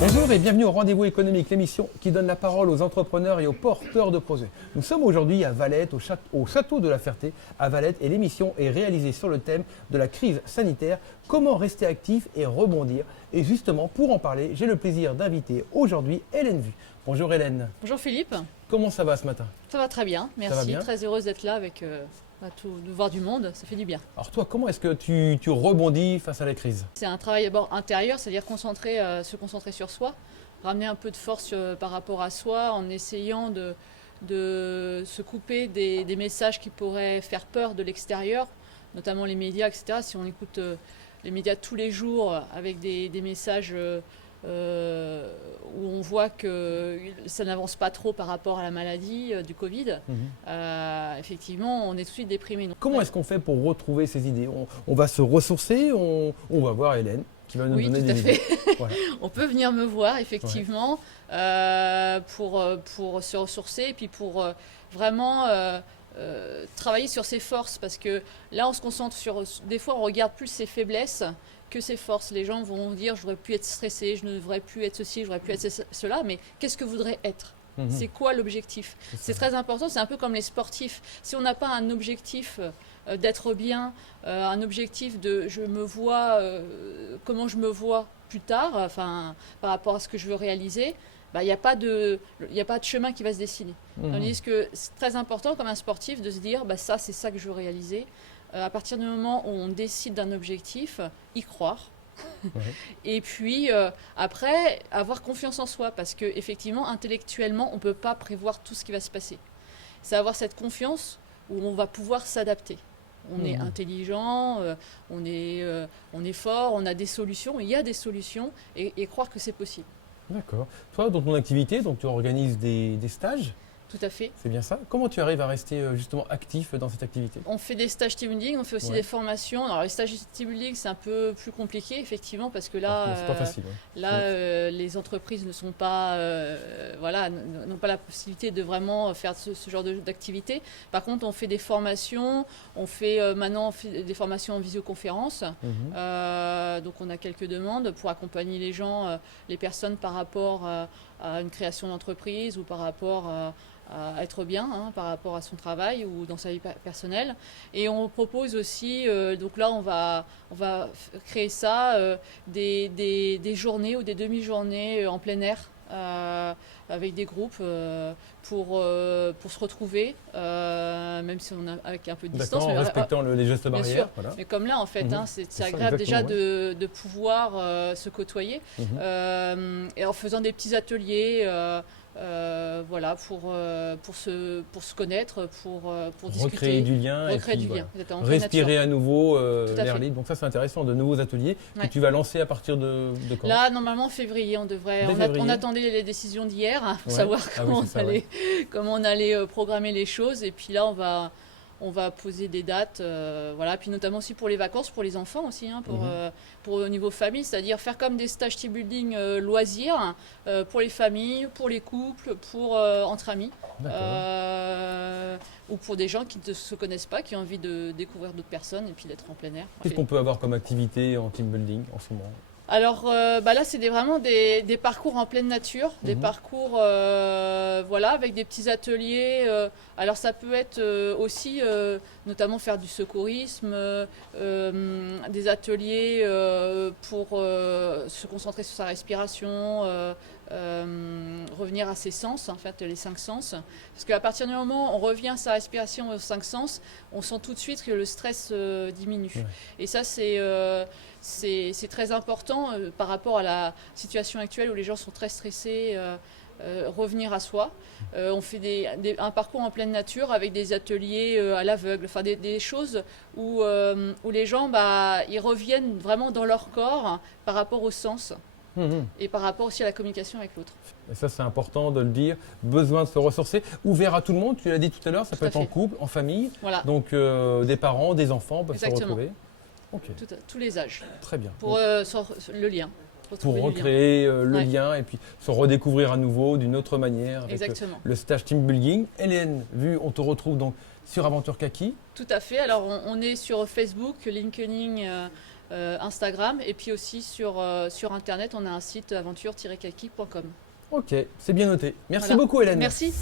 Bonjour et bienvenue au Rendez-vous économique, l'émission qui donne la parole aux entrepreneurs et aux porteurs de projets. Nous sommes aujourd'hui à Valette, au château de la Ferté à Valette, et l'émission est réalisée sur le thème de la crise sanitaire, comment rester actif et rebondir. Et justement, pour en parler, j'ai le plaisir d'inviter aujourd'hui Hélène Vu. Bonjour Hélène. Bonjour Philippe. Comment ça va ce matin? Ça va très bien, merci. Ça va bien. Très heureuse d'être là avec de voir du monde, ça fait du bien. Alors toi, comment est-ce que tu rebondis face à la crise? C'est un travail d'abord intérieur, c'est-à-dire se concentrer sur soi, ramener un peu de force par rapport à soi en essayant de se couper des messages qui pourraient faire peur de l'extérieur, notamment les médias, etc. Si on écoute les médias tous les jours avec des messages où on voit que ça n'avance pas trop par rapport à la maladie du Covid, effectivement, on est tout de suite déprimé. Comment est-ce qu'on fait pour retrouver ces idées? On va se ressourcer, on va voir Hélène qui va nous donner des idées. Voilà. On peut venir me voir, effectivement, pour se ressourcer et puis pour vraiment travailler sur ses forces. Parce que là, on se concentre sur... Des fois, on regarde plus ses faiblesses que ses forces. Les gens vont dire, je ne devrais plus être stressé, je ne devrais plus être ceci, je ne devrais plus être cela. Mais qu'est-ce que vous voudrez être? C'est quoi l'objectif? C'est très important, c'est un peu comme les sportifs. Si on n'a pas un objectif d'être bien, un objectif de je me vois, comment je me vois plus tard, enfin, par rapport à ce que je veux réaliser, il n'y a pas de chemin qui va se dessiner. Tandis que c'est très important comme un sportif de se dire, ça c'est ça que je veux réaliser. À partir du moment où on décide d'un objectif, y croire. Et puis après, avoir confiance en soi, parce qu'effectivement, intellectuellement, on ne peut pas prévoir tout ce qui va se passer. C'est avoir cette confiance où on va pouvoir s'adapter. On est intelligent, on est fort, on a des solutions, il y a des solutions, et croire que c'est possible. D'accord. Toi, dans ton activité, donc tu organises des stages? Tout à fait. C'est bien ça. Comment tu arrives à rester justement actif dans cette activité? On fait des stages team building, on fait aussi des formations. Alors les stages team building, c'est un peu plus compliqué effectivement parce que là, c'est pas facile, les entreprises ne sont pas, n'ont pas la possibilité de vraiment faire ce genre d'activité. Par contre, on fait des formations. On fait maintenant des formations en visioconférence. Donc on a quelques demandes pour accompagner les gens, les personnes par rapport à une création d'entreprise ou par rapport à être bien par rapport à son travail ou dans sa vie personnelle. Et on propose aussi, donc là on va créer ça, des journées ou des demi-journées en plein air avec des groupes pour se retrouver, même si on a avec un peu de distance. En respectant les gestes barrières. Sûr, voilà. Mais comme là en fait, c'est agréable déjà de pouvoir se côtoyer et en faisant des petits ateliers. Pour se connaître, pour discuter. Recréer du lien. Respirer à nouveau l'air libre. Donc ça c'est intéressant, de nouveaux ateliers que tu vas lancer à partir de quand? Là, normalement en février, on attendait les décisions d'hier pour savoir comment on allait programmer les choses. Et puis là, on va poser des dates, puis notamment aussi pour les vacances, pour les enfants aussi, pour au niveau famille, c'est-à-dire faire comme des stages team building loisirs pour les familles, pour les couples, pour entre amis, ou pour des gens qui ne se connaissent pas, qui ont envie de découvrir d'autres personnes et puis d'être en plein air. Qu'est-ce qu'on peut avoir comme activité en team building en ce moment? Alors là, c'est vraiment des parcours en pleine nature, des parcours avec des petits ateliers. Alors ça peut être aussi notamment faire du secourisme, des ateliers pour se concentrer sur sa respiration, revenir à ses sens, en fait, les 5 sens. Parce qu'à partir du moment où on revient à sa respiration aux 5 sens, on sent tout de suite que le stress diminue. Et ça, c'est très important par rapport à la situation actuelle où les gens sont très stressés. Revenir à soi. On fait un parcours en pleine nature avec des ateliers à l'aveugle, enfin des choses où les gens ils reviennent vraiment dans leur corps par rapport au sens. Et par rapport aussi à la communication avec l'autre. Et ça, c'est important de le dire. Besoin de se ressourcer. Ouvert à tout le monde, tu l'as dit tout à l'heure, ça peut être en couple, en famille. Voilà. Donc des parents, des enfants peuvent se retrouver. Tous les âges. Très bien. Pour le lien. pour retrouver le lien. recréer le Ouais. lien et puis se redécouvrir à nouveau d'une autre manière avec Exactement. le stage team building. Hélène, on te retrouve donc sur Aventure Kaki. Tout à fait. Alors, on est sur Facebook, LinkedIn, Instagram, et puis aussi sur Internet, on a un site aventure-kaki.com. Ok, c'est bien noté. Merci Voilà. beaucoup Hélène. Merci.